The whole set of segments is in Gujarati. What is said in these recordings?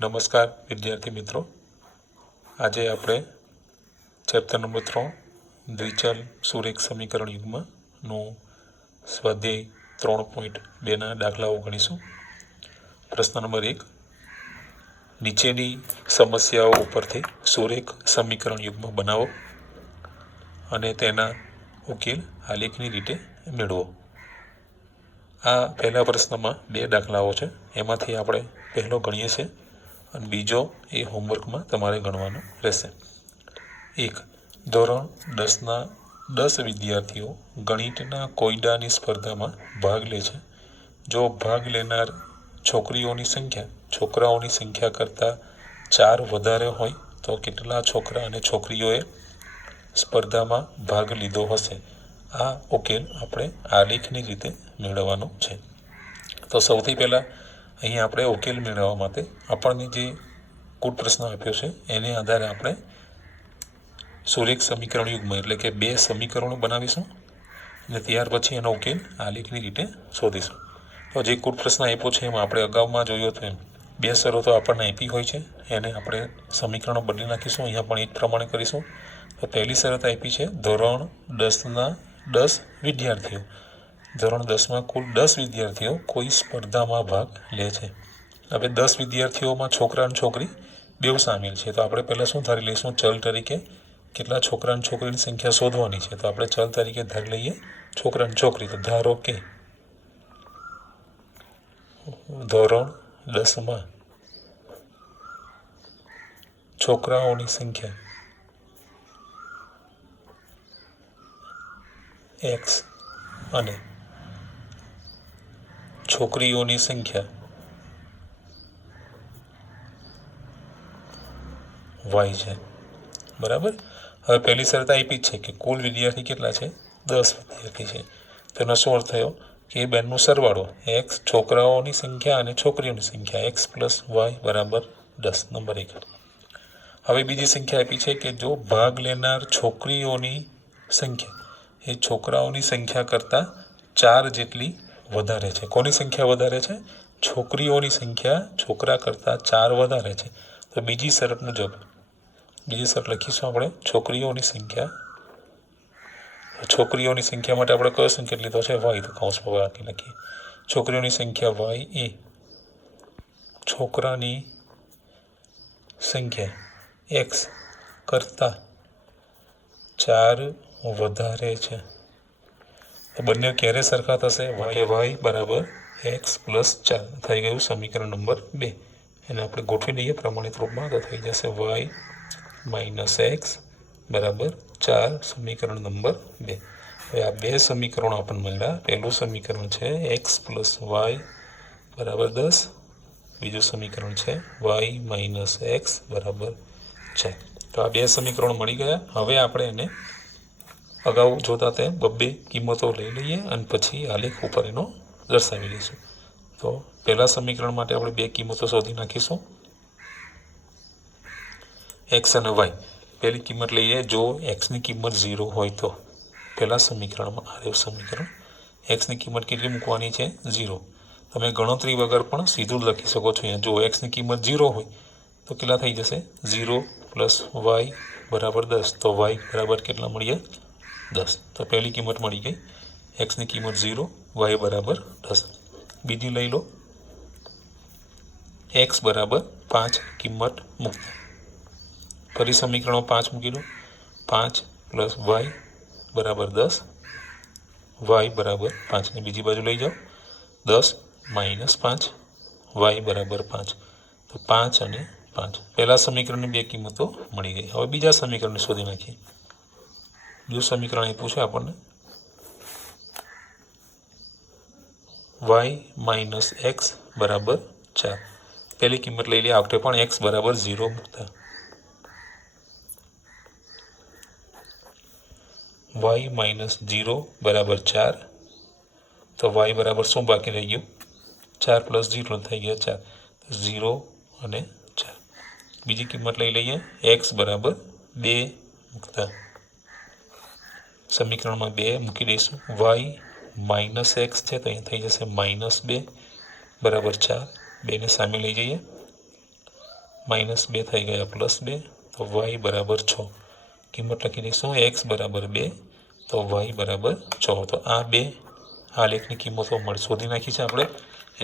નમસ્કાર વિદ્યાર્થી મિત્રો, આજે આપણે ચેપ્ટર નંબર 3 દ્વિચલ સુરેખ સમીકરણ યુગ્મનું સ્વાધ્યાય 3.2ના દાખલાઓ ગણીશું। પ્રશ્ન નંબર 1, નીચેની સમસ્યાઓ ઉપરથી સુરેખ સમીકરણ યુગ્મ બનાવો અને તેના ઉકેલ આલેખની રીતે મેળવો। આ પહેલા પ્રશ્નમાં 2 દાખલાઓ છે, એમાંથી આપણે પહેલો ગણીએ છીએ અને બીજો એ હોમવર્કમાં તમારે ગણવાનો રહેશે। 1, ધોરણ 10ના 10 વિદ્યાર્થીઓ ગણિતના કોયડાની સ્પર્ધામાં ભાગ લે છે। જો ભાગ લેનાર છોકરીઓની સંખ્યા છોકરાઓની સંખ્યા કરતાં 4 વધારે હોય તો કેટલા છોકરા અને છોકરીઓએ સ્પર્ધામાં ભાગ લીધો હશે? આ ઉકેલ આપણે આલેખની રીતે મેળવવાનો છે। તો સૌથી પહેલાં અહીં આપણે ઉકેલ મેળવવા માટે આપણને જે કુલ પ્રશ્ન આપ્યો છે એને આધારે આપણે સુરેખ સમીકરણ યુગ્મ એટલે કે 2 સમીકરણો બનાવીશું અને ત્યાર પછી એનો ઉકેલ આલેખની રીતે શોધીશું। તો જે કુલ પ્રશ્ન આપ્યો છે એમાં આપણે અગાઉમાં જોયો તો એમ 2 શરતો આપણને આપી હોય છે, એને આપણે સમીકરણો બદલી નાખીશું। અહીંયા પણ એ જ પ્રમાણે કરીશું। તો પહેલી શરત આપી છે ધોરણ 10ના 10 વિદ્યાર્થીઓ, ધોરણ 10માં કુલ 10 વિદ્યાર્થીઓ કોઈ સ્પર્ધામાં ભાગ લે છે। હવે 10 વિદ્યાર્થીઓમાં છોકરા અને છોકરી બેઉ સામેલ છે, તો આપણે પહેલાં શું ધારી લઈશું? ચલ તરીકે કેટલા છોકરા અને છોકરીની સંખ્યા શોધવાની છે, તો આપણે ચલ તરીકે ધારી લઈએ છોકરા અને છોકરી। તો ધારો કે ધોરણ 10માં છોકરાઓની સંખ્યા x અને છોકરીઓની સંખ્યા y છે, બરાબર। હવે પહેલી શરત આપી જ છે કે કુલ વિદ્યાર્થી કેટલા છે? 10 વિદ્યાર્થી છે। તેનો શું અર્થ થયો કે એ બેનનો સરવાળો x છોકરાઓની સંખ્યા અને છોકરીઓની સંખ્યા x + y = 10, નંબર 1। હવે બીજી સંખ્યા આપી છે કે જો ભાગ લેનાર છોકરીઓની સંખ્યા એ છોકરાઓની સંખ્યા કરતાં 4 જેટલી વધારે છે। કોની સંખ્યા વધારે છે? છોકરીઓની સંખ્યા છોકરા કરતાં 4 વધારે છે। તો બીજી શરત મુજબ બીજી શરત લખીશું આપણે છોકરીઓની સંખ્યા માટે આપણે કયો સંકેત લીધો છે? y, તો કૌંસમાં રાખી લખીએ છોકરીઓની સંખ્યા y એ છોકરાની સંખ્યા x કરતાં 4 વધારે છે। તો બંને ક્યારે સરખા થશે? y બરાબર x + 4 થઈ ગયું સમીકરણ નંબર 2। એને આપણે ગોઠવી દઈએ પ્રમાણિત રૂપમાં, તો થઈ જશે y - x બરાબર 4, સમીકરણ નંબર 2। હવે આ 2 સમીકરણો આપણને મળ્યા। પહેલું સમીકરણ છે x + y બરાબર 10, બીજું સમીકરણ છે y - x બરાબર 4। તો આ 2 સમીકરણો મળી ગયા। હવે આપણે એને અગાઉ જોતા તેમ 2 કિંમતો લઈ લઈએ અને પછી આલેખ ઉપર એનો દર્શાવી લઈશું। તો પહેલા સમીકરણ માટે આપણે 2 કિંમતો શોધી નાખીશું, x અને y। પહેલી કિંમત લઈએ, જો xની કિંમત 0 હોય તો પહેલા સમીકરણમાં આ સમીકરણ xની કિંમત કેટલી મૂકવાની છે? 0। તમે ગણતરી વગર પણ સીધું જ લખી શકો છો। અહીંયા જો xની કિંમત 0 હોય તો કેટલા થઈ જશે? 0 + y બરાબર 10, તો y બરાબર કેટલા મળીએ? 10। તો પહેલી કિંમત મળી ગઈ, xની કિંમત 0, y બરાબર 10। બીજી લઈ લો, x બરાબર 5 કિંમત મૂકતા ફરી સમીકરણો 5 મૂકી દો, 5 + y બરાબર 10, y બરાબર 5 ને બીજી બાજુ લઈ જાઓ, 10 - 5 y બરાબર 5, તો 5 અને 5 પહેલા સમીકરણની 2 કિંમતો મળી ગઈ। હવે બીજા સમીકરણને શોધી નાખીએ। બીજું સમીકરણ આપ્યું છે આપણને y - x બરાબર 4। પહેલી કિંમત લઈ લઈએ, આપણે પણ x બરાબર 0 મૂકતા y - 0 બરાબર 4, તો y બરાબર શું બાકી રહી ગયું? 4 + 0 થઈ ગયા 4, 0 અને 4। બીજી કિંમત લઈ લઈએ, x બરાબર 2 મૂકતા સમીકરણમાં 2 મૂકી દઈશું, y - x છે તો અહીં થઈ જશે -2 બરાબર 4, 2ને સામે લઈ જઈએ, -2 થઈ ગયા +2, તો y બરાબર 6. કિંમત લખી દઈશું x બરાબર 2, તો y બરાબર 6. તો આ બે આલેખની કિંમતો શોધી નાખી છે આપણે.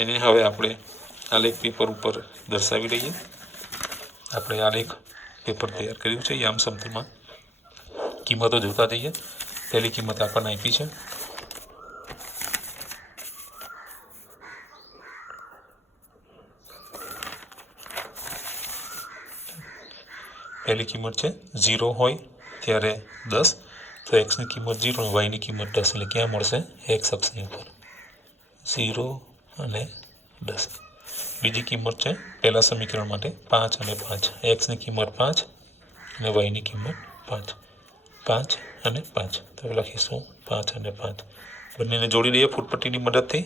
એને હવે આપણે આલેખ પેપર ઉપર દર્શાવી લઈએ. આપણે આલેખ પેપર તૈયાર કર્યું છે યામ સમતલમાં. કિંમતો જોતા જઈએ. પહેલી કિંમત આપણને આપી છે પહેલી કિંમત છે 0 હોય ત્યારે 10, તો એક્સની કિંમત 0 અને વાયની કિંમત 10. એટલે ક્યાં મળશે? એક્સ અક્ષની ઉપર 0 અને 10. બીજી કિંમત છે પહેલા સમીકરણ માટે 5 અને 5. એક્સની કિંમત 5 અને વાયની કિંમત 5. 5 અને 5. તો લખીશું 5 અને 5. બંનેને જોડી દઈએ ફૂટપટ્ટીની મદદથી.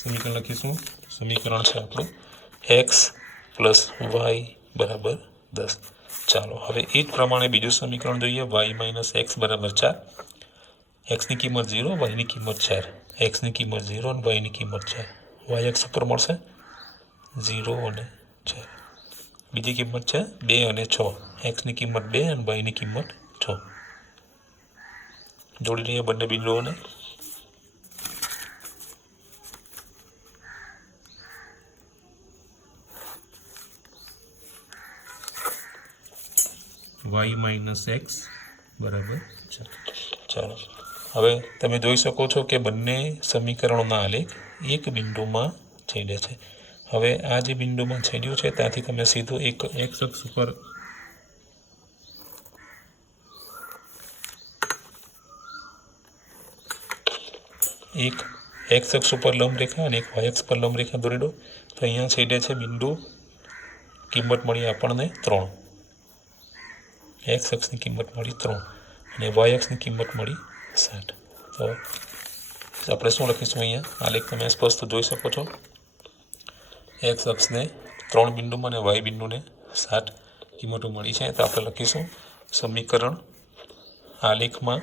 સમીકરણ લખીશું. સમીકરણ છે આપણું એક્સ પ્લસ વાય બરાબર 10. ચાલો હવે એ જ પ્રમાણે બીજું સમીકરણ જોઈએ. વાય માઇનસ એક્સ બરાબર 4. એક્સની કિંમત 0, વાયની કિંમત 4. એક્સની કિંમત 0 અને વાયની કિંમત 4. વાય એક્સ ઉપર મળશે 0 અને 4. બીજી કિંમત છે 2 અને 6. એક્સની કિંમત 2 અને વાયની કિંમત 6. જોડી લઈએ બંને બિંદુઓને. વાય માઇનસ એક્સ બરાબર 4. ચાલો હવે તમે જોઈ શકો છો કે બંને સમીકરણોના આલેખ એક બિંદુમાં છેદે છે. હવે આ જે બિંદુમાં છેદ્યું છે ત્યાંથી તમે સીધું એક એક્સ અક્ષ ઉપર એક એક્સ અક્ષ ઉપર લંબ રેખા અને એક વાય અક્ષ પર લંબ રેખા દોરી દો. તો અહીંયા છેદે છે બિંદુ. કિંમત મળી આપણને 3. એક્સ અક્ષની કિંમત મળી 3 અને વાય અક્ષની કિંમત મળી 7. તો આપણે શું લખીશું અહીંયા? આલેખ તમે સ્પષ્ટ જોઈ શકો છો. એક્સ અક્ષને 3 બિંદુમાં અને વાય બિંદુને 7 કિંમતો મળી છે. તો આપણે લખીશું સમીકરણ આલેખમાં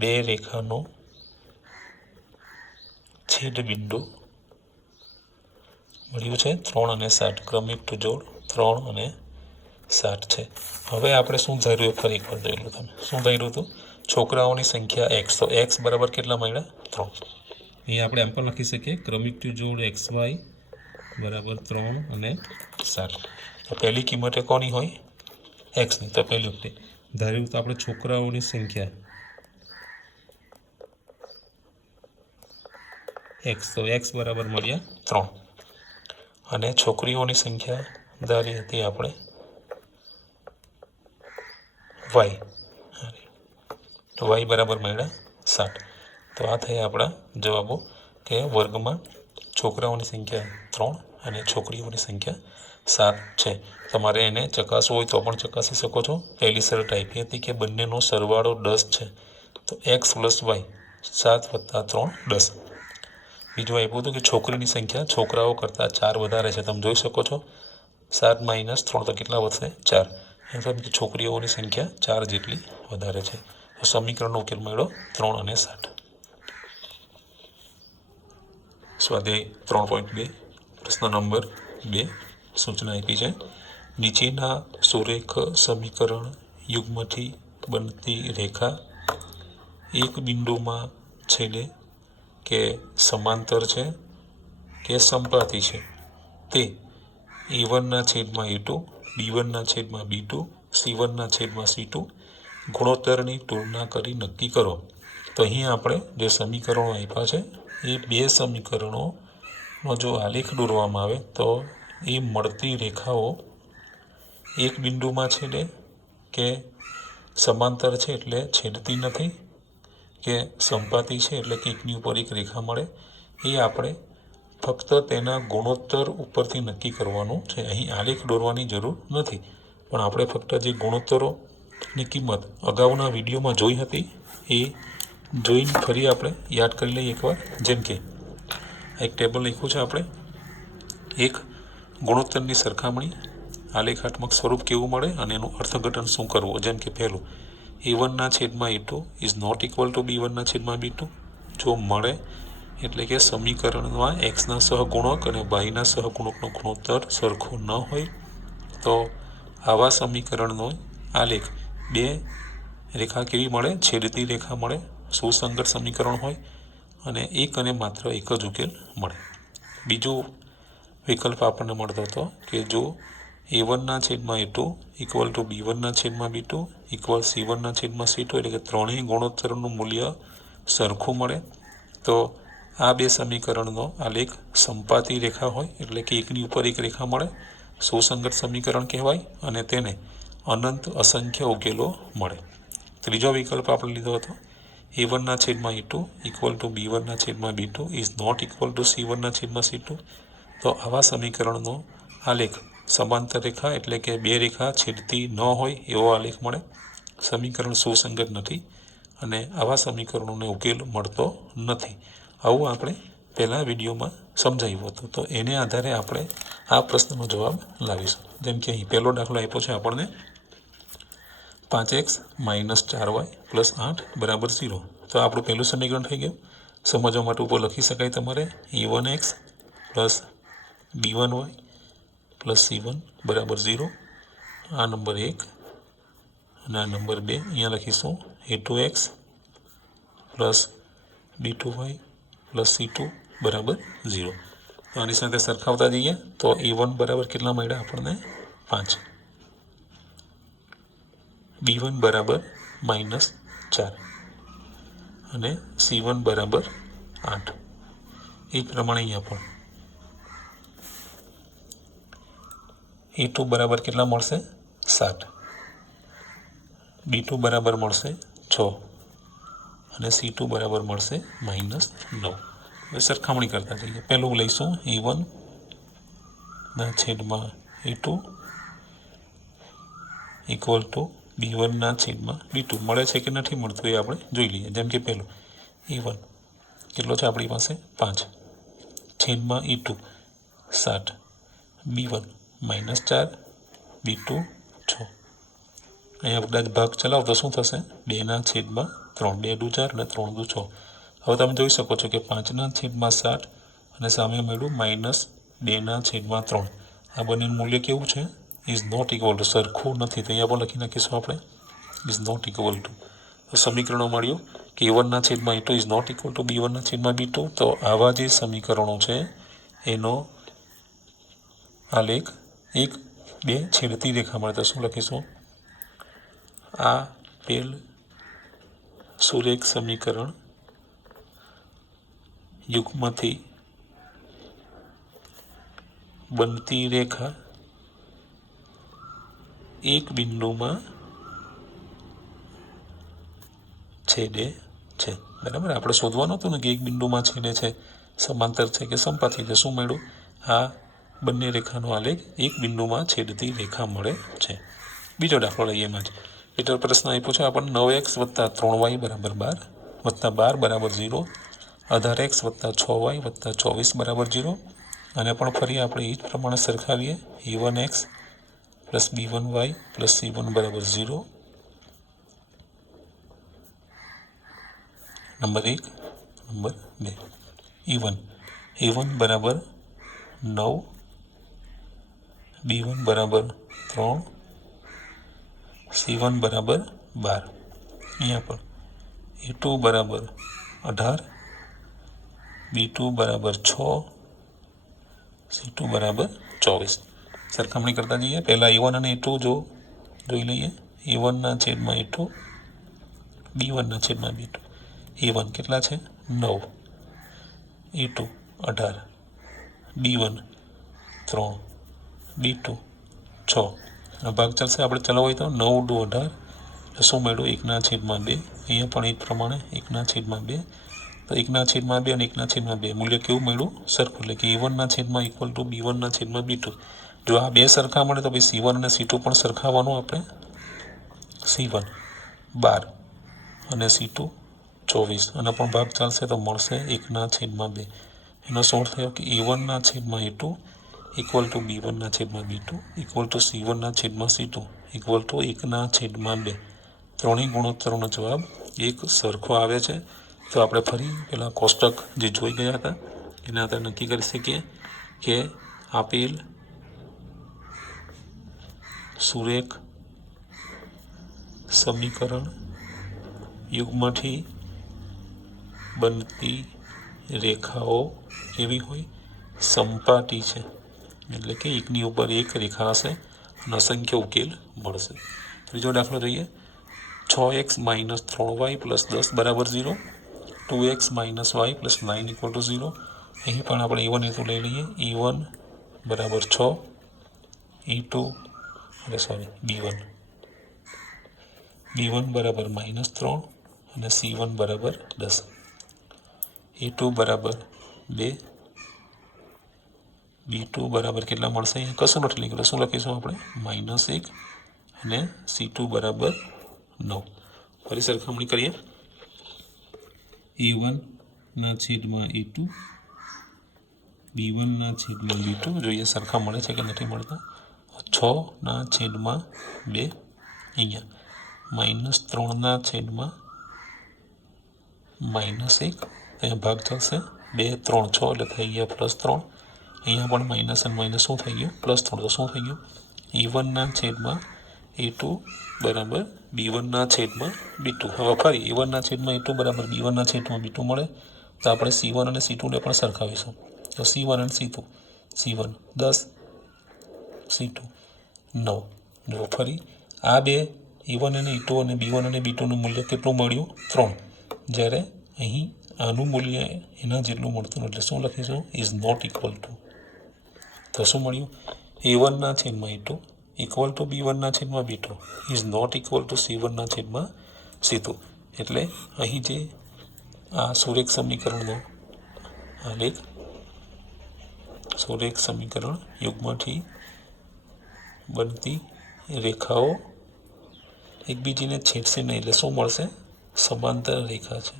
બે રેખાનો છેદ બિંદુ મળ્યું છે 3 અને 7. ક્રમિક જોડ 3 અને 7 છે. હવે આપણે શું ધાર્યું ફરી એકવાર જોયેલું. તમે શું ધાર્યું હતું? છોકરાઓની સંખ્યા એક્સ. તો એક્સ બરાબર કેટલા મળ્યા? 3. અહીંયા આપણે એમ પણ લખી શકીએ ક્રમિક જોડ એક્સ વાય બરાબર 3 અને 7. તો પહેલી કિંમતે કોની હોય? એક્સની. તો પહેલી વખતે ધાર્યું તો આપણે છોકરાઓની સંખ્યા એક્સ. તો એક્સ બરાબર મળ્યા 3 અને છોકરીઓની સંખ્યા ધારી હતી આપણે વાય. તો વાય બરાબર મળ્યા 7. તો આ થયા આપણા જવાબો કે વર્ગમાં છોકરાઓની સંખ્યા 3 અને છોકરીઓની સંખ્યા 7 છે. તમારે એને ચકાસવું હોય તો પણ ચકાસી શકો છો. પહેલી શરત આપી હતી કે બંનેનો સરવાળો 10 છે. તો એક્સ પ્લસ વાય 7 વત્તા 3 10. બીજું આપ્યું હતું કે છોકરીની સંખ્યા છોકરાઓ કરતાં 4 વધારે છે. તમે જોઈ શકો છો 7 માઇનસ 3 તો કેટલા વધશે? 4. મતલબ કે છોકરીઓની સંખ્યા 4 જેટલી વધારે છે. તો સમીકરણનો ઉકેલ મળ્યો 3 અને 7. સ્વાધ્યાય 3.2 પ્રશ્ન નંબર 2 સૂચના આપી છે. નીચેના સુરેખ સમીકરણ યુગ્મથી બનતી રેખા એક બિંદુમાં છેડે કે સમાંતર છે કે સંપાતી છે તે A1ના છેદમાં A2, B1ના છેદમાં B2, C1ના છેદમાં C2 ગુણોત્તરની તુલના કરી નક્કી કરો. તો અહીં આપણે જે સમીકરણો આપ્યા છે એ બે સમીકરણોનો જો આલેખ દોરવામાં આવે તો એ મળતી રેખાઓ એક બિંદુમાં છેડે કે સમાંતર છે એટલે છેદતી નથી, કે સંપાતી છે એટલે કે એકની ઉપર એક રેખા મળે, એ આપણે ફક્ત તેના ગુણોત્તર ઉપરથી નક્કી કરવાનું છે. અહીં આલેખ દોરવાની જરૂર નથી, પણ આપણે ફક્ત જે ગુણોત્તરોની કિંમત અગાઉના વિડીયોમાં જોઈ હતી એ જોઈને ફરી આપણે યાદ કરી લઈએ એકવાર. જેમ કે એક ટેબલ લખ્યું છે આપણે, એક ગુણોત્તરની સરખામણી આલેખાત્મક સ્વરૂપ કેવું મળે અને એનું અર્થઘટન શું કરવું. જેમ કે પહેલું, a1/a2 is not equal to b1/b2. જો મળે એટલે કે સમીકરણમાં એક્સના સહગુણક અને વાયના સહગુણકનો ગુણોત્તર સરખો ન હોય તો આવા સમીકરણનો આલેખ બે રેખા કેવી મળે? છેદતી રેખા મળે. સુસંગત સમીકરણ હોય અને એક અને માત્ર એક જ ઉકેલ મળે. બીજો વિકલ્પ આપણને મળતો હતો કે જો a1/a2 equal to b1/b2 equal c1/c2 એટલે કે ત્રણેય ગુણોત્તરનું મૂલ્ય સરખું મળે તો આ બે સમીકરણનો આલેખ સંપાતી રેખા હોય એટલે કે એકની ઉપર એક રેખા મળે, સુસંગત સમીકરણ કહેવાય અને તેને અનંત અસંખ્ય ઉકેલો મળે. ત્રીજો વિકલ્પ આપણે લીધો હતો a1/a2 equal to b1/b2 is not equal to c1/c2. તો આવા સમીકરણનો આલેખ સમાંતર રેખા એટલે કે બે રેખા છેદતી ન હોય એવો આલેખ મળે. સમીકરણ સુસંગત નથી અને આવા સમીકરણોને ઉકેલ મળતો નથી. આવું આપણે પહેલાં વિડીયોમાં સમજાવ્યું હતું. તો એને આધારે આપણે આ પ્રશ્નનો જવાબ લાવીશું. જેમ કે અહીં પહેલો દાખલો આપ્યો છે આપણને 5x - 4y + 8 = 0. તો આપણું પહેલું સમીકરણ થઈ ગયું. સમજવા માટે ઉપર લખી શકાય તમારે a1x + b1y + c1 = 0. આ નંબર 1 અને આ નંબર 2 અહીંયા લખીશું a2x + b2y + c2 = 0. તો આની સાથે સરખાવતા જઈએ તો a1 બરાબર કેટલા મળ્યા આપણને? 5. b1 બરાબર -4 અને c1 બરાબર 8. એ જ પ્રમાણે અહીંયા પણ a2 બરાબર કેટલા મળશે? 7. b2 બરાબર મળશે 6 અને c2 બરાબર મળશે -9. હવે સરખામણી કરતા જઈએ. પહેલું લઈશું a1/a2 ઇક્વલ ટુ b1/b2. મળે છે કે નથી મળતું એ આપણે જોઈ લઈએ. જેમ કે પહેલું a1 કેટલો છે આપણી પાસે? 5 / a2 7, b1 -4, b2 6. અહીંયા કદાચ ભાગ ચલાવો તો શું થશે? 2/3. 2 દુ 4 અને 3 દુ 6. હવે તમે જોઈ શકો છો કે 5/7 અને સામે મળ્યું -2/3. આ બંનેનું મૂલ્ય કેવું છે? ઇઝ નોટ ઇક્વલ ટુ, સરખું નથી. તો અહીંયા પણ લખી નાખીશું આપણે ઇઝ નોટ ઇક્વલ ટુ. તો સમીકરણો મળ્યું કે a1/a2 is not equal to b1/b2. તો આવા જે સમીકરણો છે એનો આલેખ 1, 2 છેદતી રેખા મળે. તો શું લખીશું? આ પેલ સુરેખ સમીકરણ યુગ્મથી બનતી રેખા એક બિંદુમાં છેદે છે. બરાબર, આપણે શોધવાનું હતું ને કે એક બિંદુમાં છેદે છે, સમાંતર છે કે સંપાતી છે. શું મળ્યું? આ બંને રેખાનો આલેખ એક બિંદુમાં છેદતી રેખા મળે છે. બીજો દાખલો લઈએ એમાં જ. બીજો પ્રશ્ન આપ્યો છે આપણને 9x + 3y = 12 + 12 = 0, 18x + 6y + 24 = 0. અને પણ ફરી આપણે એ જ પ્રમાણે સરખાવીએ a1x + b1y + c1 = 0. Number 1, number 2 a1 બરાબર 9, b1 બરાબર 3, c1 બરાબર 12. અહીંયા પણ a2 બરાબર 18, b2 બરાબર 6, c2 બરાબર 24. સરખામણી કરતા જઈએ. પહેલાં a1 અને a2 જોઈ લઈએ. a1/a2 b1/b2. a1 કેટલા છે? 9, a2 18, b1 3, b2 6. આ ભાગ ચાલશે આપણે ચલાવો હોય તો 9 દુ 18. એટલે શું મળ્યું? 1/2. અહીંયા પણ એ જ પ્રમાણે 1/2. તો 1/2 અને 1/2 મૂલ્ય કેવું મળ્યું? સરખું. એટલે કે a1 ઇક્વલ ટુ b1/b2. જો આ બે સરખા મળે તો પછી c1 અને c2 પણ સરખાવવાનું આપણે. c1 12 અને c2 24. અને પણ ભાગ ચાલશે તો મળશે 1/2. એનો શું થયો કે a1/a2 equal to B1/B2 equal to C1/C2 equal to 1/2. ત્રણેય ગુણોત્તરોનો જવાબ એક સરખો આવે છે. તો આપણે ફરી પેલા કોષ્ટક જે જોઈ ગયા હતા એના આધારે નક્કી કરી શકીએ કે આપેલ સુરેખ સમીકરણ યુગ્મથી બનતી રેખાઓ કેવી હોય? સંપાટી છે, એટલે કે એકની ઉપર એક રેખા હશે અને અસંખ્ય ઉકેલ મળશે. ત્રીજો દાખલો જોઈએ. 6x - 3y + 10 = 0. 2x - y + 9 = 0. અહીં પણ આપણે e1 e2 લઈ લઈએ. e1 = 6, b1 b1 = -3 અને c1 = 10. e2 = 2, b2 બરાબર કેટલા મળશે? અહીંયા કશું નથી લખેલું. શું લખીશું આપણે? -1 અને c2 = 9. ફરી સરખામણી કરીએ. a1/a2 b1/b2 જોઈએ સરખા મળે છે કે નથી મળતા. 6/2 અહીંયા -3/-1 અહીંયા ભાગ થશે 2 3 6 એટલે થઈ ગયા +3. અહીંયા પણ માઇનસ અને માઇનસ શું થઈ ગયું? +3. તો શું થઈ ગયું? e1/a2 બરાબર b1/b2. હવે ફરી e1/a2 બરાબર b1/b2 મળે તો આપણે c1 અને c2 ને પણ સરખાવીશું. તો c1 અને c2, c1 10, c2 9. જો ફરી આ બે e1 અને e2 અને b1 અને b2નું મૂલ્ય કેટલું મળ્યું? 3. જ્યારે અહીં આનું મૂલ્ય એના જેટલું મળતું એટલે શું લખીશું? Is not equal to. તો શું મળ્યું? a1/a2 equal to b1/b2 is not equal to c1/c2. એટલે અહીં જે આ સુરેખ સમીકરણનો આલેખ સુરેખ સમીકરણ યુગ્મથી બનતી રેખાઓ એકબીજીને છેદશે નહીં એટલે શું મળશે? સમાંતર રેખા છે.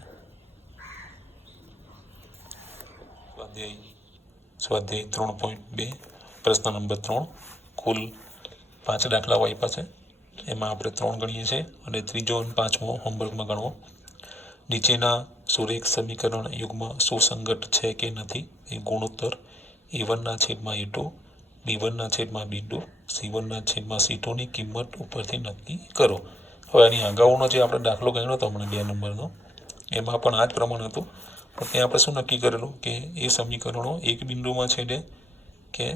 સ્વાધ્યાય 3.2 પ્રશ્ન નંબર 3. કુલ 5 દાખલાઓ આપ્યા છે. એમાં આપણે 3 ગણીએ છીએ અને ત્રીજો અને પાંચમો હોમવર્કમાં ગણવો. નીચેના સુરેખ સમીકરણ યુગ્મ સુસંગત છે કે નથી એ ગુણોત્તર a1/a2 b1/b2 c1/c2ની કિંમત ઉપરથી નક્કી કરો. હવે આની અગાઉનો જે આપણે દાખલો ગણ્યો હતો હમણાં 2 નંબરનો એમાં પણ આ જ પ્રમાણ હતું. પણ ત્યાં આપણે શું નક્કી કરેલું કે એ સમીકરણો એક બિંદુમાં છેદે કે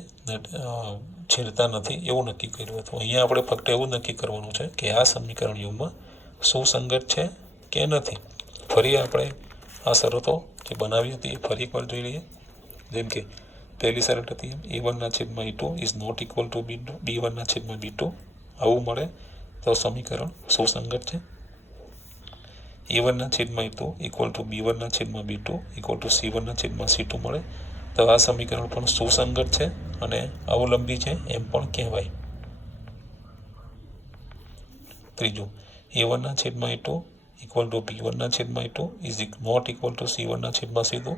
છેદતા નથી એવું નક્કી કર્યું હતું. અહીંયા આપણે ફક્ત એવું નક્કી કરવાનું છે કે આ સમીકરણ યુગ્મ સુસંગત છે કે નથી. ફરી આપણે આ શરતો જે બનાવી હતી એ ફરી એકવાર જોઈ લઈએ. જેમ કે પહેલી શરત હતી a1/a2 is not equal to b1/b2. આવું મળે તો સમીકરણ સુસંગત છે. a1/a2 equal to b1/b2 equal to c1/c2 મળે તો આ સમીકરણ પણ સુસંગત છે અને અવલંબી છે એમ પણ કહેવાય. ત્રીજું a1/a2 equal to b1/a2 is not equal to c1/c2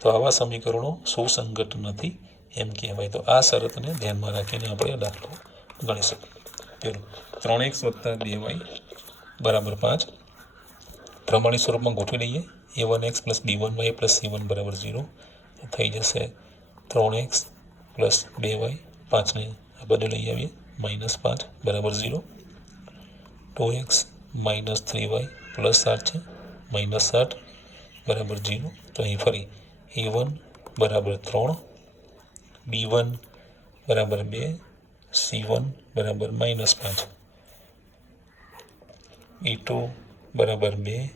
તો આવા સમીકરણો સુસંગત નથી એમ કહેવાય. તો આ શરતને ધ્યાનમાં રાખીને આપણે દાખલો ગણી શકીએ. પેલું 3x + 2y = 5 પ્રમાણિત સ્વરૂપમાં ગોઠવી દઈએ. a1x + b1y + c1 = 0 થઈ જશે 3x + 2y 5ને આ બધું લઈ આવીએ -5 = 0. 2x - 3y + 7 છે -7 = 0. તો અહીં ફરી a1 = 3 b1 = 2 c1 = -5 e2 = 2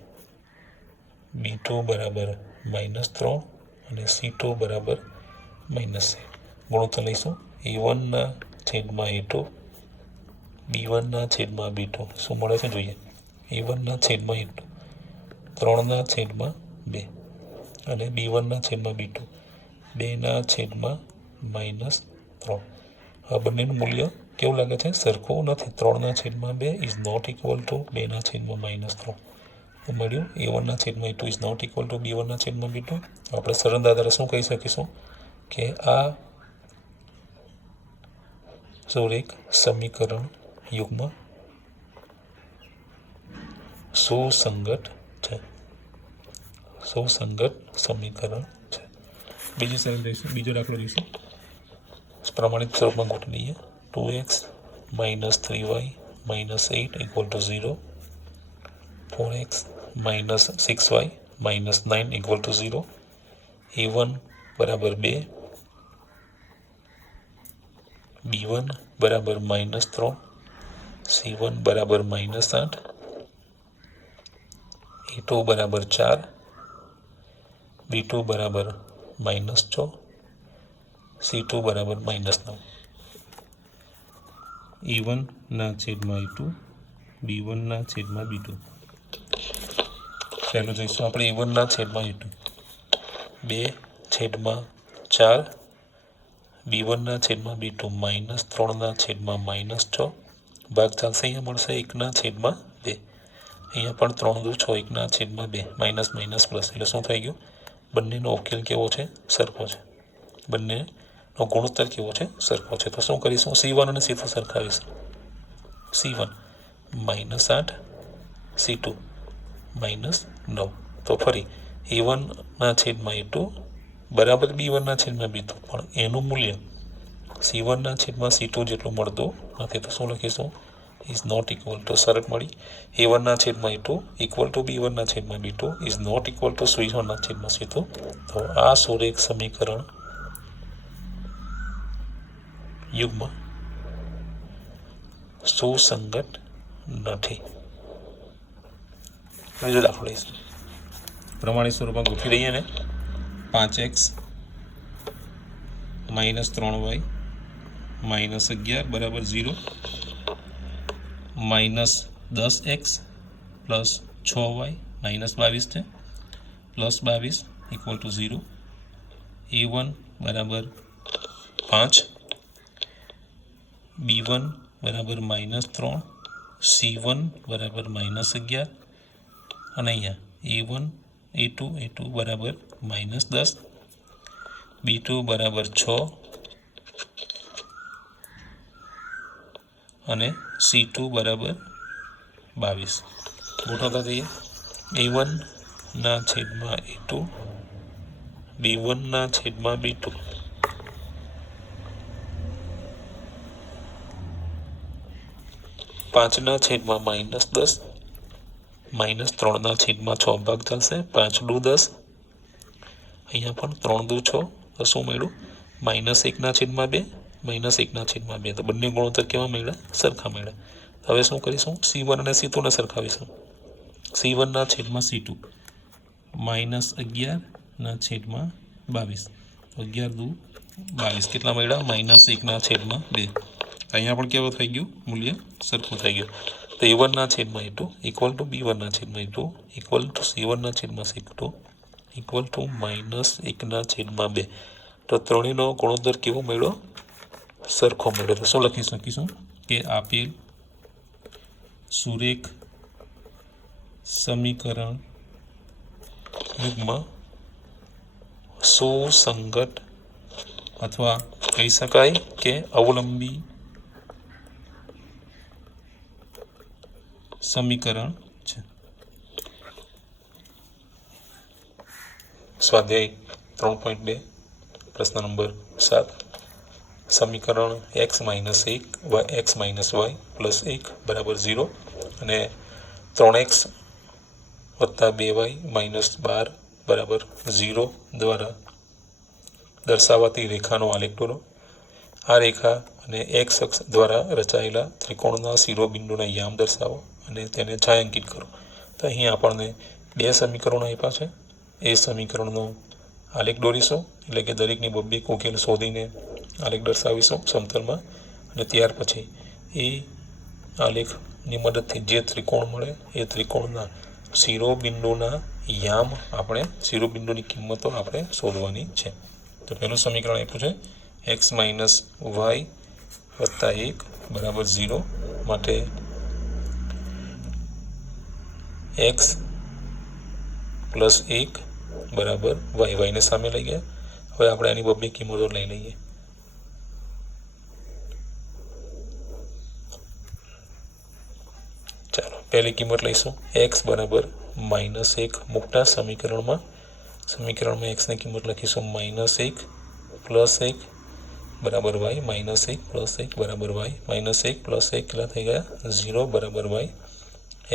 b2 = -3 અને c2 = -1. ગુણોત્તર લઈશું a1/a2 b1/b2 શું મળે છે જોઈએ. a1/a2 3/2 અને b1/b2 2/-3. આ બંનેનું મૂલ્ય કેવું લાગે છે? સરખું નથી. 3/2 ઇઝ નોટ ઇક્વલ ટુ 2/-3 મળ્યું. a1/a2 is not equal to b1/b2. આપણે સરળ આધારે શું કહી શકીશું કે આ સુરેખ સમીકરણ યુગ્મ સુસંગત છે. સુસંગત સમીકરણ છે. બીજી સાઈડ લઈશું, બીજો દાખલો લઈશું. પ્રમાણિત સ્વરૂપમાં ગોઠવી દઈએ. 2x - 3y - 8 = 0. 4x - 6y - 9 = 0. a1 બરાબર 2, b1 બરાબર -3, c1 બરાબર -8, a2 બરાબર 4, b2 બરાબર -6, c2 બરાબર -9. a1 ના છેદમાં a2, b1 ના છેદમાં b2. પહેલું જોઈશું આપણે a1 ના છેદમાં a2. 2/4 b1 ના છેદમાં b2 -3 ના છેદમાં -6 ભાગ ચાલશે. અહીંયા મળશે 1 ના છેદમાં 2. અહીંયા પણ 3 દુ 6 1 ના છેદમાં 2 માઇનસ માઇનસ પ્લસ એટલે શું થઈ ગયું? બંનેનો ઉકેલ કેવો છે? સરખો છે. બંનેનો ગુણોત્તર કેવો છે? સરખો છે. તો શું કરીશું? c1 અને c2 સરખાવીશું. c1 -8, c2 -9. તો ફરી a1 ના છેદમાં a2 બરાબર b1 ના છેદમાં b2, પણ એનું મૂલ્ય c1 ના છેદમાં c2 જેટલું મળતું નથી. તો શું લખીશું? ઇઝ નોટ ઇક્વલ ટુ, શરત મળી, a1 ના છેદમાં a2 ઇક્વલ ટુ b1 ના છેદમાં b2 is not equal two c1 ના છેદમાં c2. તો આ સુરેખ સમીકરણ યુગ્મ સુસંગત નથી. બીજો દાખલો લઈશું. પ્રમાણિત સ્વરૂપમાં ગોઠવી દઈએ ને. 5x - 3y - 11 બરાબર 0. -10x પ્લસ 6y -22 છે, પ્લસ 22 = 0. a1 બરાબર 5, b1 બરાબર -3, c1 બરાબર -11 અને અહીંયા a1 a2 બરાબર -10, b2 બરાબર 6 અને c2 બરાબર 22. ગોઠવતા જઈએ. a1 ના છેદમાં a2, b1 ના છેદમાં b2, 5 ના છેદમાં -10, -3 ના છેદમાં 6 ભાગ ચાલશે. 5 દુ 10, અહીંયા પણ 3 દુ 6. તો શું મળ્યું? -1 ના છેદમાં 2, -1 ના છેદમાં 2. તો બંને ગુણોત્તર કેવા મળ્યા? સરખા મળ્યા. હવે શું કરીશું? c1 અને c2 ને સરખાવીશું. c1 ના છેદમાં c2 -11 ના છેદમાં 22. 11 દુ 22 કેટલા મળ્યા? -1 ના છેદમાં 2. અહીંયા પણ કેવું થઈ ગયું? મૂલ્ય સરખું થઈ ગયું. તો a1 ના છેદમાં a2 ઇક્વલ ટુ b1 ના છેદમાં a2 ઇક્વલ ટુ c1 ના છેદમાં c2 ઇક્વલ ટુ -1 ના છેદમાં 2. તો ત્રણેયનો ગુણોત્તર કેવો મળ્યો? સરખો મળ્યો. તો શું લખી શકીશું? કે આપેલ સુરેખ સમીકરણ યુગ્મ સુસંગત અથવા કહી શકાય કે અવલંબી સમીકરણ છે. સ્વાધ્યાય 3.2 પ્રશ્ન નંબર 7. સમીકરણ x - 1 x - y + 1 બરાબર 0 અને 3x + 2y - 12 બરાબર 0 દ્વારા દર્શાવાતી રેખાનો આલેખ દોરો. આ રેખા અને x અક્ષ દ્વારા રચાયેલા ત્રિકોણના શિરોબિંદુના યામ દર્શાવો અને તેને છાંયાંકિત કરો. તો અહીં આપણને બે સમીકરણો આપ્યા છે. એ સમીકરણનો આલેખ દોરીશું, એટલે કે દરેકની બબ્બે ઉકેલ શોધીને આલેખ દર્શાવીશું સમતલમાં, અને ત્યાર પછી એ આલેખની મદદથી જે ત્રિકોણ મળે એ ત્રિકોણના શિરોબિંદુના યામ આપણે શિરોબિંદુની કિંમતો આપણે શોધવાની છે. તો પહેલું સમીકરણ આપ્યું છે x - y + 1 બરાબર 0 માટે x + 1 બરાબર y ને સામે લઈ ગયા. હવે આપણે આની બબ્બે કિંમતો લઈ લઈએ. પહેલી કિંમત લઈશું એક્સ બરાબર -1 મૂકતા સમીકરણમાં એક્સની કિંમત લખીશું -1 + 1 બરાબર વાય, -1 + 1 બરાબર વાય, -1 + 1 કેટલા થઈ ગયા 0 બરાબર વાય.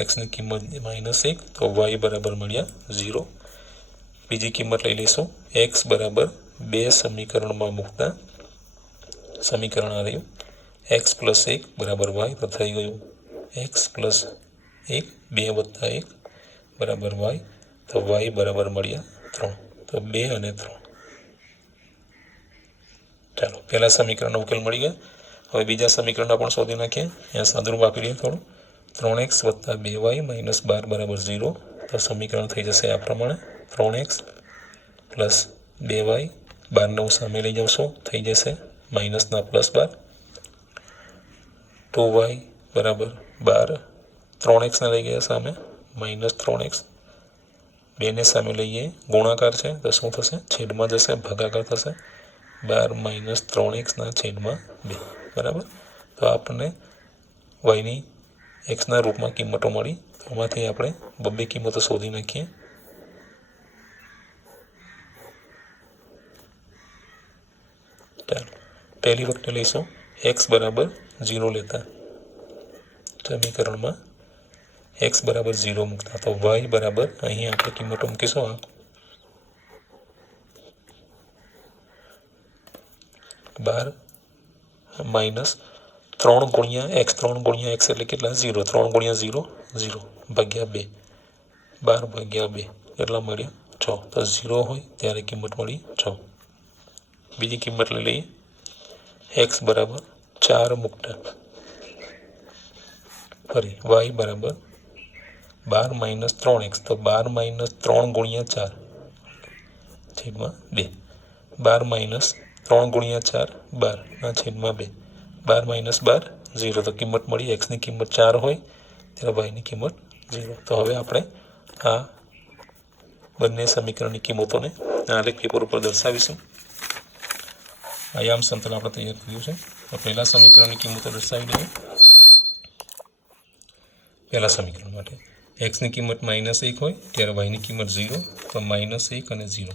એક્સની કિંમત -1 તો વાય બરાબર મળ્યા 0. બીજી કિંમત લઈ લઈશું એક્સ બરાબર 2 સમીકરણમાં મૂકતા સમીકરણ આ રહ્યું એક્સ + 1 બરાબર વાય, તો થઈ ગયું એક્સ + 1 2 + 1 બરાબર વાય, તો વાય બરાબર મળ્યા 3. તો 2 અને 3. ચાલો પહેલા સમીકરણનો ઉકેલ મળી ગયા. હવે બીજા સમીકરણના પણ શોધી નાખીએ. અહીંયા સાદુરૂપ આપી દઈએ થોડું. 3x + 2y - 12 બરાબર 0. તો સમીકરણ થઈ જશે આ પ્રમાણે 3x + 2y, 12 સામે લઈ જશો થઈ જશે -12, 2y બરાબર 12, 3x ને લઈ ગયા સામે -3x, 2 ને સામે લઈએ ગુણાકાર છે તો શું થશે છેદમાં જશે ભાગાકાર થશે 12 - 3x ના છેદમાં 2 બરાબર. તો આપણને yની એક્સના રૂપમાં કિંમતો મળી. તો આમાંથી આપણે બબ્બે કિંમતો શોધી નાખીએ. ચાલો પહેલી વખતે લઈશું એક્સ બરાબર 0 લેતા સમીકરણમાં એક્સ બરાબર 0 મૂકતા તો વાય બરાબર અહીં આપણે કિંમતો મૂકીશું 12 - 3 ગુણ્યા એક્સ, 3 ગુણ્યા એક્સ એટલે કેટલા 0, 3 ગુણ્યા 0 0 ભાગ્યા 2, 12 ભાગ્યા 2 કેટલા મળ્યા 6. તો 0 હોય ત્યારે કિંમત મળી 6. બીજી કિંમત લઈ લઈએ એક્સ બરાબર 4 મૂકતા ફરી વાય બરાબર 12 - 3x, તો 12 - 3 ગુણ્યા 4 છેદમાં 2, 12 - 3 ગુણ્યા 4 12 ના છેદમાં 2, 12 - 12 0. તો કિંમત મળી એક્સની કિંમત 4 હોય ત્યારે વાયની કિંમત 0. તો હવે આપણે આ બંને સમીકરણની કિંમતોને આલેખ પેપર ઉપર દર્શાવીશું. આયામ સમતલ આપણે તૈયાર કર્યું છે. તો પહેલા સમીકરણની કિંમતો દર્શાવી દઈએ. પહેલા સમીકરણ માટે એક્સની કિંમત -1 હોય ત્યારે વાયની કિંમત 0. તો -1 અને 0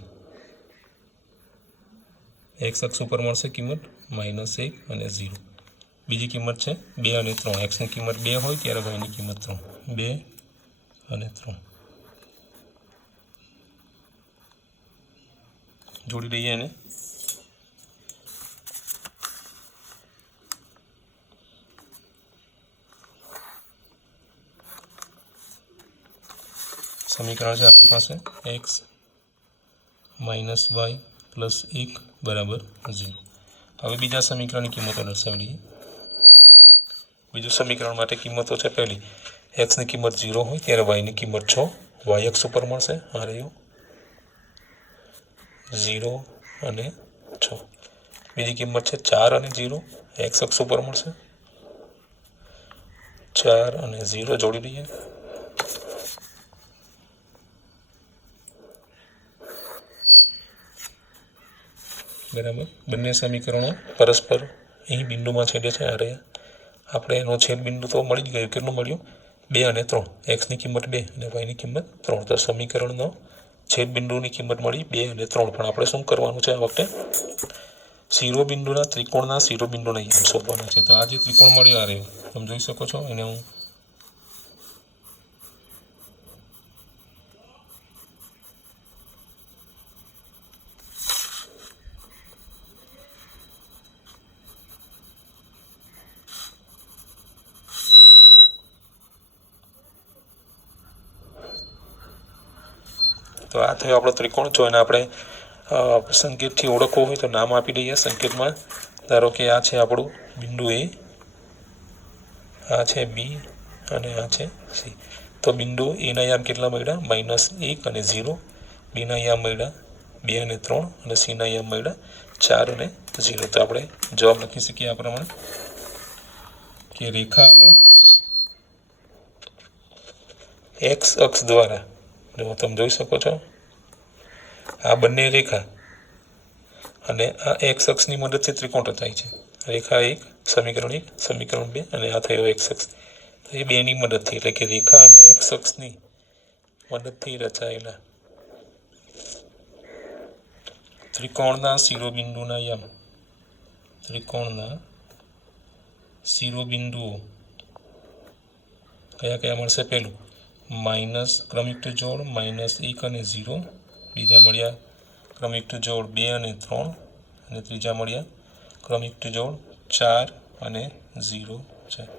એક્સ અક્ષ ઉપર મળશે કિંમત -1 અને 0. બીજી કિંમત છે 2 અને 3. એક્સની કિંમત 2 હોય ત્યારે વાયની કિંમત 3, 2 અને 3 જોડી દઈએ એને. સમીકરણ છે આપણી પાસે એક્સ - y + 1 બરાબર 0. હવે બીજા સમીકરણની કિંમતો દર્શાવી દઈએ. બીજું સમીકરણ માટે કિંમતો છે પહેલી એક્સની કિંમત 0 હોય ત્યારે વાયની કિંમત 6 વાય અક્ષ ઉપર મળશે. આ રહ્યું 0 અને 6. બીજી કિંમત છે 4 અને 0 એક્સ અક્ષ ઉપર મળશે. 4 અને 0 જોડી દઈએ. બરાબર. બંને સમીકરણો પરસ્પર અહીં બિંદુમાં છેદે છે. આ રહ્યા આપણે એનો છેદ બિંદુ તો મળી જ ગયું. કેટલું મળ્યું 2 અને 3. એક્સની કિંમત 2 અને વાયની કિંમત 3. તો સમીકરણનો છેદ બિંદુની કિંમત મળી 2 અને 3. પણ આપણે શું કરવાનું છે આ વખતે શિરોબિંદુના ત્રિકોણના શિરોબિંદુના યામ શોધવાના છે. તો આ જે ત્રિકોણ મળ્યો આ રહ્યો તમે જોઈ શકો છો. એને હું તો આ થયો આપણો ત્રિકોણ. જો એને આપણે સંકેતથી ઓળખવો હોય તો નામ આપી દઈએ સંકેતમાં. ધારો કે આ છે આપણું બિંદુ એ, આ છે બી અને આ છે સી. તો બિંદુ એના યામ કેટલા મળ્યા -1 અને 0. બીના યામ મળ્યા 2 અને 3 અને સીના યામ મળ્યા 4 અને 0. તો આપણે જવાબ લખી શકીએ આ પ્રમાણે કે રેખા અને એક્સ અક્ષ દ્વારા, જો તમે જોઈ શકો છો આ બંને રેખા અને આ એક્સ અક્ષની મદદથી ત્રિકોણ રચાય છે. રેખા 1 સમીકરણ 1 સમીકરણ 2 અને આ થયો એક્સ અક્ષ. તો એ બેની મદદથી એટલે કે રેખા અને એક્સ અક્ષની મદદથી રચાયેલા ત્રિકોણના શિરોબિંદુના યમ ત્રિકોણના શિરોબિંદુઓ કયા કયા મળશે? પહેલું માઇનસ ક્રમિક જોડ -1 અને 0, બીજા મળ્યા ક્રમિક જોડ 2 અને 3, અને ત્રીજા મળ્યા ક્રમિક જોડ 4 અને 0 છે.